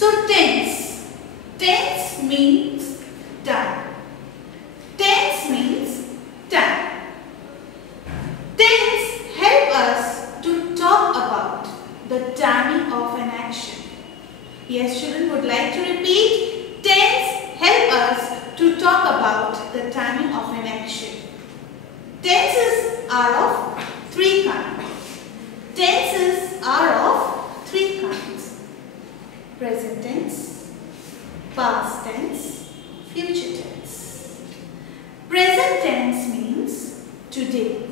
So tense. Tense means time. Tense means time. Tense help us to talk about the timing of an action. Yes, children would like to repeat. Tense help us to talk about the timing of an action. Tenses are of three kinds. Tenses are of three kinds. Present tense, past tense, future tense. Present tense means today.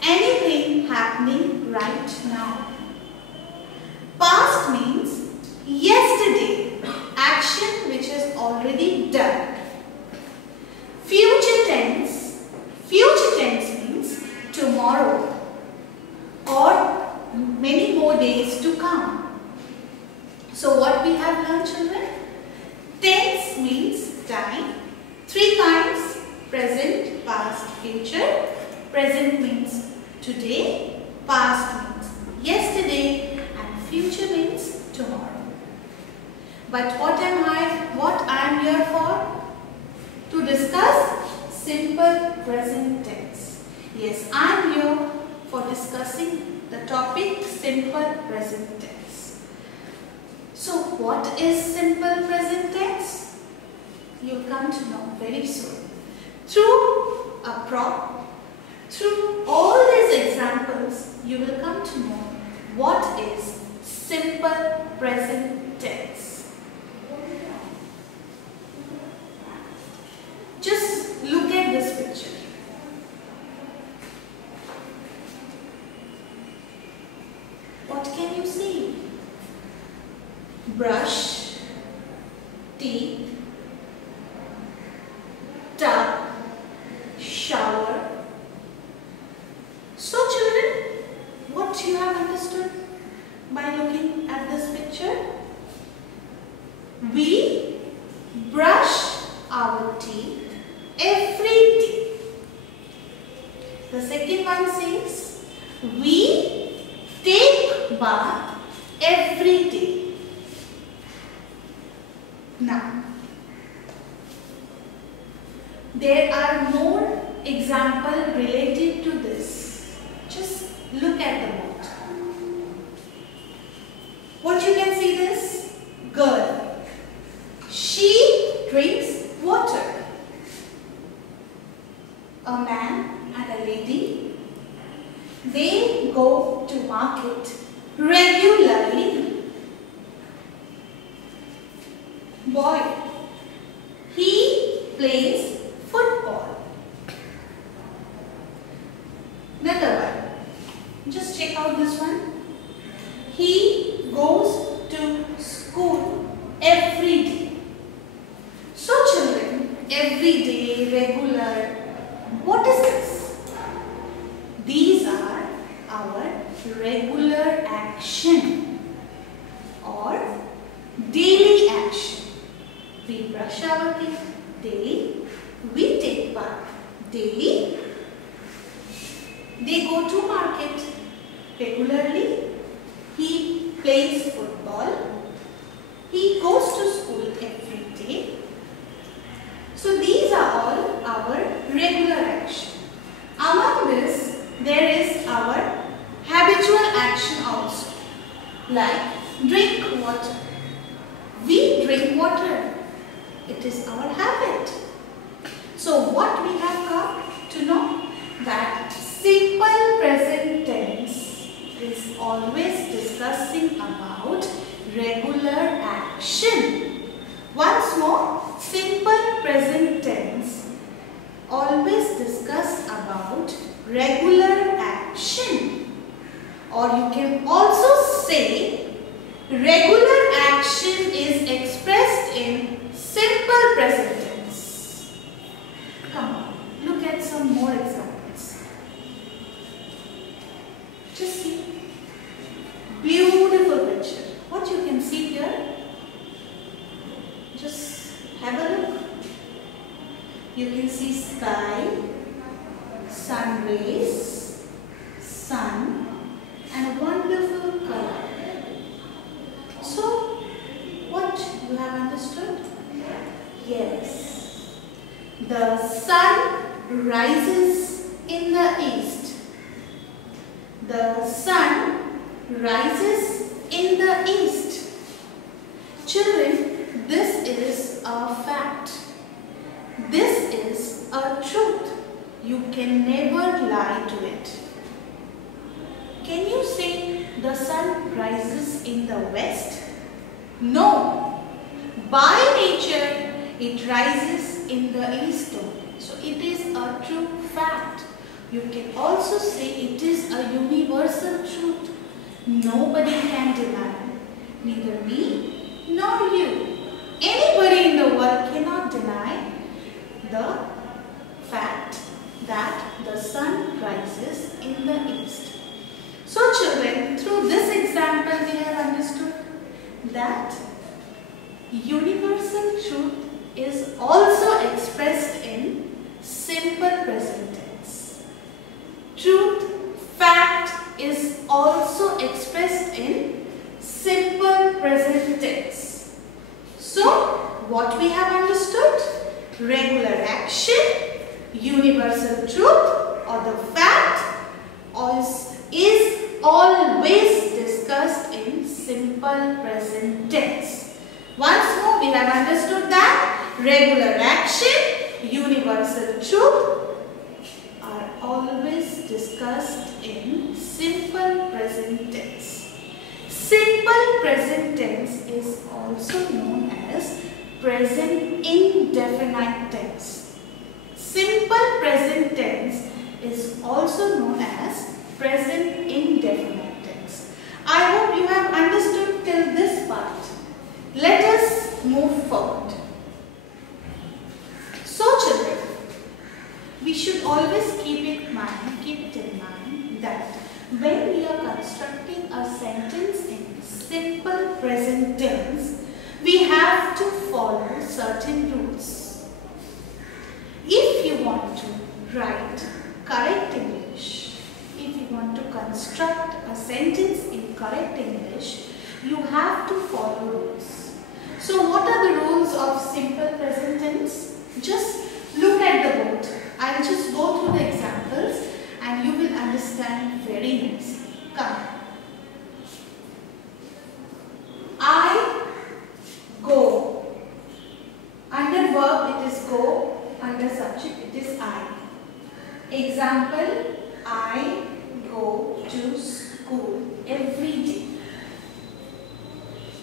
Anything happening right now. Past means yesterday, action which is already done. Future tense means tomorrow or many more days to come. So what we have learned, children? Tense means time. Three kinds: present, past, future. Present means today, past means yesterday, and future means tomorrow. But what I am here for? To discuss simple present tense. Yes, I am here for discussing the topic simple present tense. So what is simple present tense? You'll come to know very soon. Through a prop, through all these examples, you will come to know what is simple present tense. Just look at this picture. What can you see? Brush, teeth, tub, shower. So children, what you have understood by looking at this picture? We brush our teeth every day. The second one says, we take bath every day. Now, there are more examples related to this. Just look at the board. What you can see this? Girl. She drinks water. A man and a lady, they go to market regularly. Boy, he plays football. Another one. Just check out this one. He goes to school every day. So children, every day, regular. What is this? These are our regular action or daily action. We brush our teeth daily. We take bath daily. They go to market regularly. He plays football. He goes to school every day. So these are all our regular action. Among this, there is our habitual action also. Like drink water. We drink water. It is our habit. So what we have got to know? That simple present tense is always discussing about regular action. Once more, simple present tense always discuss about regular action. Or you can also say regular action is expressed in simple present tense. Come on, look at some more examples. Just see. Beautiful picture. What you can see here? Just have a look. You can see sky, sun rays, sun, and a wonderful color. So, The sun rises in the east. The sun rises in the east. Children, this is a fact. This is a truth. You can never lie to it. Can you say the sun rises in the west? No. By nature, it rises in the east only. So it is a true fact. You can also say it is a universal truth. Nobody can deny. Neither me nor you. Anybody in the world cannot deny the fact that the sun rises in the east. So children, through this example we have understood that universal truth is also expressed in simple present tense. Truth, fact is also expressed in simple present tense. So what we have understood? Regular action, universal truth or the fact is always discussed in simple present tense. Once more we have understood that regular action, universal truth are always discussed in simple present tense. Simple present tense is also known as present indefinite tense. Simple present tense is also known as present indefinite tense. I hope you have understood till this part. Let us move forward. So children, we should always keep it in mind that when we are constructing a sentence in simple present tense, we have to follow certain rules. If you want to write correct English, if you want to construct a sentence in correct English, you have to follow rules. So what are the rules of simple present tense? Just look at the board. I will just go through the examples and you will understand very nicely. Come. I go. Under verb it is go. Under subject it is I. Example, I go to school every day.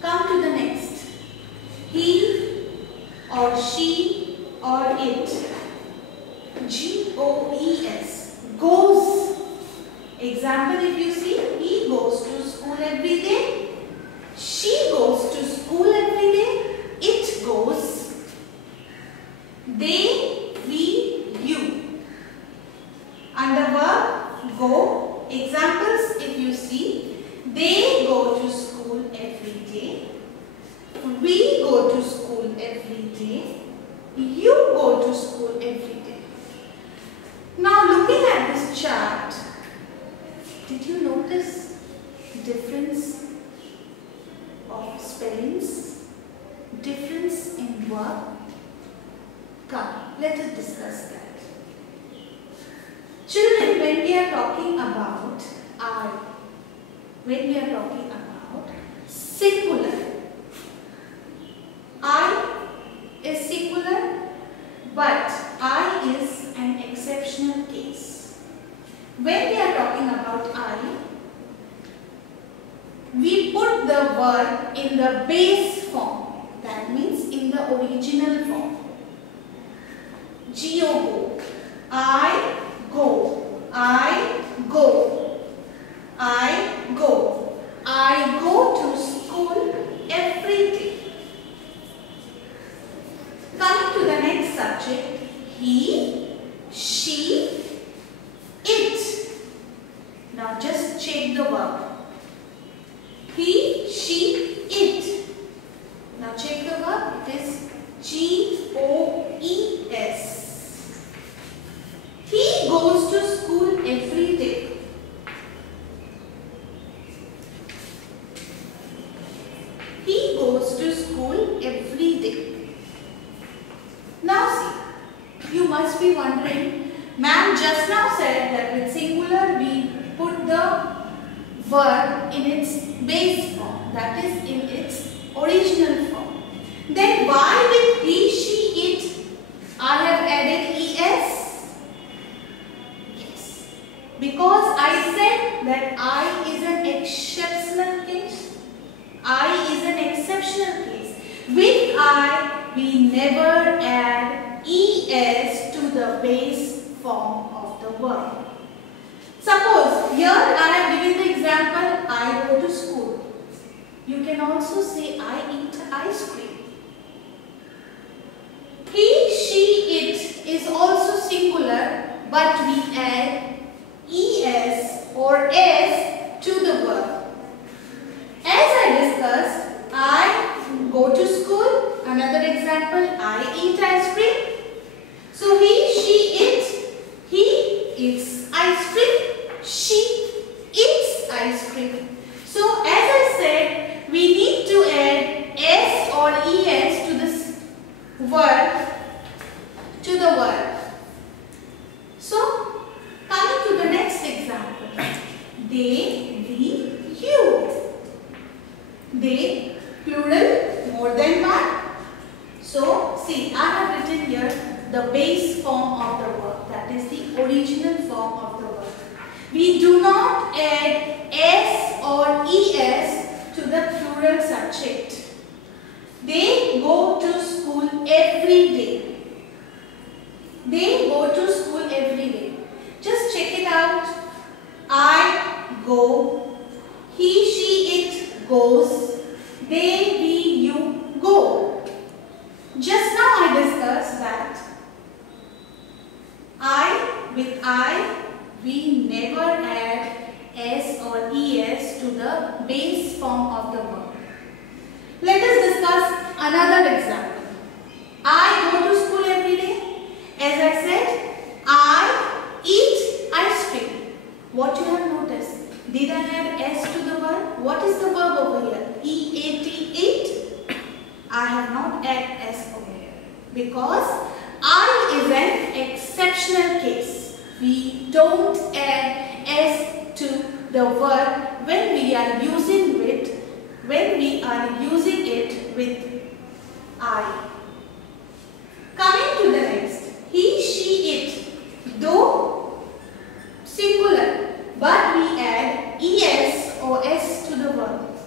Come to the next. He or she or it. G-O-E-S. Goes. Example, if you see, he goes to school every day. She goes to school every day. It goes. They, we, you. Under verb, go. Examples, if you see, they go to school every day. We go to school every day. You go to school every day. Now looking at this chart, did you notice difference of spellings? Difference in verb? Come, let us discuss that. Children, when we are talking about I, when we are talking about singular, I is singular, but I is an exceptional case. When we are talking about I, we put the word in the base form. That means in the original form. Go. I go. I go. I go. I go to school every day. Coming to the next subject, he, she, it. Now just check the verb. He, she, it. Now check the verb. It is G-O-E-S. He goes to school every day. He goes to school every day. Now see, must be wondering, ma'am just now said that with singular we put the verb in its base form, that is in its original form. Then why with he, she, it I have added es? Yes, because I said that I is an exceptional case. I is an exceptional case. With I, we never add es to the base form of the verb. Suppose here I have given the example, I go to school. You can also say I eat ice cream. He, she, it is also singular, but we add es or s to the verb. As I discussed, I go to school. Another example, I eat ice cream. So he, she, it. He eats ice cream. She eats ice cream. So as I said, we need to add s or es to this verb, to the verb. So coming to the next example, they, we, you. They, plural, more than one. So see, I have written here the base form of the verb, that is the original form of the verb. We do not add s or es to the plural subject. They go to school every day. They go to school every day. Just check it out. I go. He, she, it goes. They, we, you go. Just now I discussed that with I, we never add s or es to the base form of the verb. Let us discuss another example. I go to school every day. As I said, I eat ice cream. What you have noticed? Did I add s to the verb? What is the verb over here? E-A-T, eat. I have not added s over here because I is an exceptional case. We don't add s to the verb when we are using it with I. Coming to the next, he, she, it. Though singular, but we add es or s to the verb.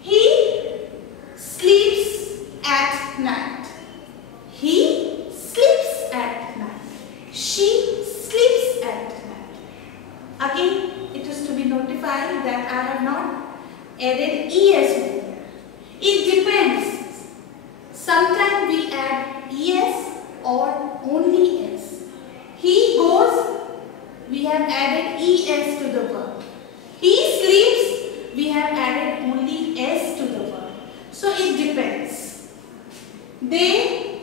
He sleeps at night. He sleeps at night. She sleeps at night. Again, it is to be notified that I have not added es over here. It depends. Sometimes we add es or only s. He goes, we have added es to the verb. He sleeps, we have added only s to the verb. So it depends. They,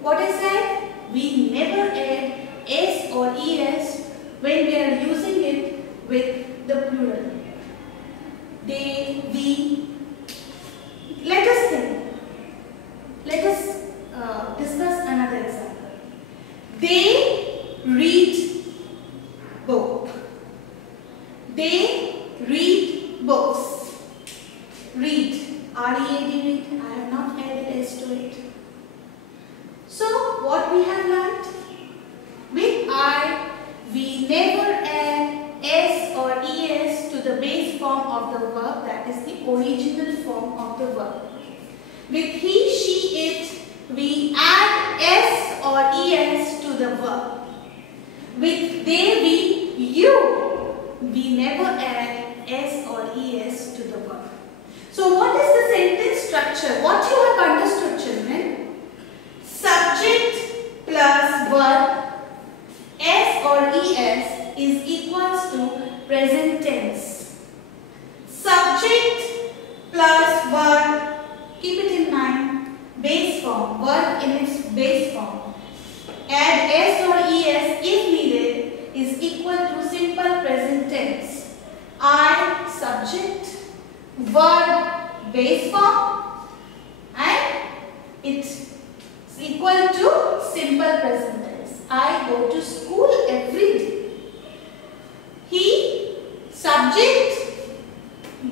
what I said, we never add s or es when we are using it with the plural. They, we. Let us think. Let us discuss another example. They read book. They read books. Read. R-E-A-D, read. I have not added s to it. So what we have learnt? With I, we never add s or es to the base form of the verb, that is the original form of the verb. With he, she, it, we add s or es to the verb. With they, we, you, we never add s or es to the verb. So what is the sentence structure? What you have understood, children? Subject plus verb s or es is equals to present tense. Subject plus verb, keep it in mind, base form, verb in its base form. Add s or es if needed is equal to simple present tense. I subject, verb base form, and it's equal to simple simple present tense. I go to school every day. He, subject,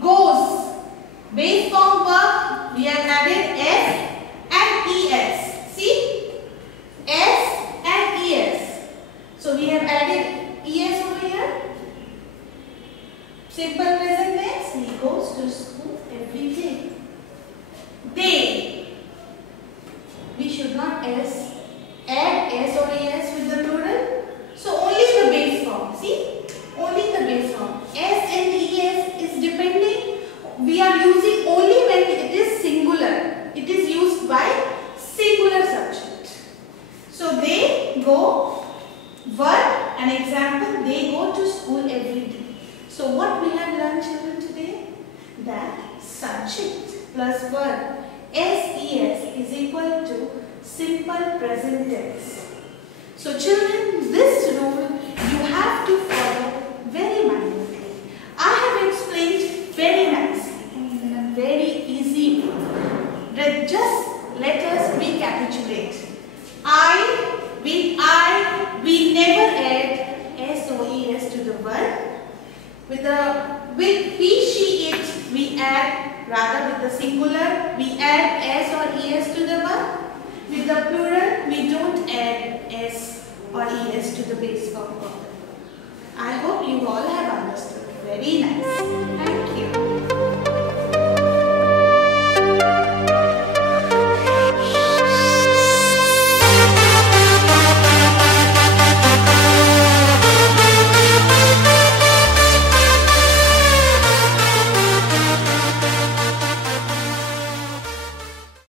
goes. Base form verb, we have added S and ES. See? S and ES. So we have added ES over here. Simple present tense, he goes to school every day. They. We should not add S or ES with the plural. So only the base form. See? Only the base form. S and ES is depending. We are using only when it is singular. It is used by singular subject. So they go, verb, an example, they go to school every day. So what we have learned, children, today? That subject plus verb SES is equal to simple present tense. So children, this rule you have to follow very minutely. I have explained very nicely in a very easy way. Just let us recapitulate. We never add S or ES to the verb. With he, she, it, we add, rather with the singular, we add S or ES to the verb. With the plural, we don't add S or ES to the base form of the verb. I hope you all have understood very nicely.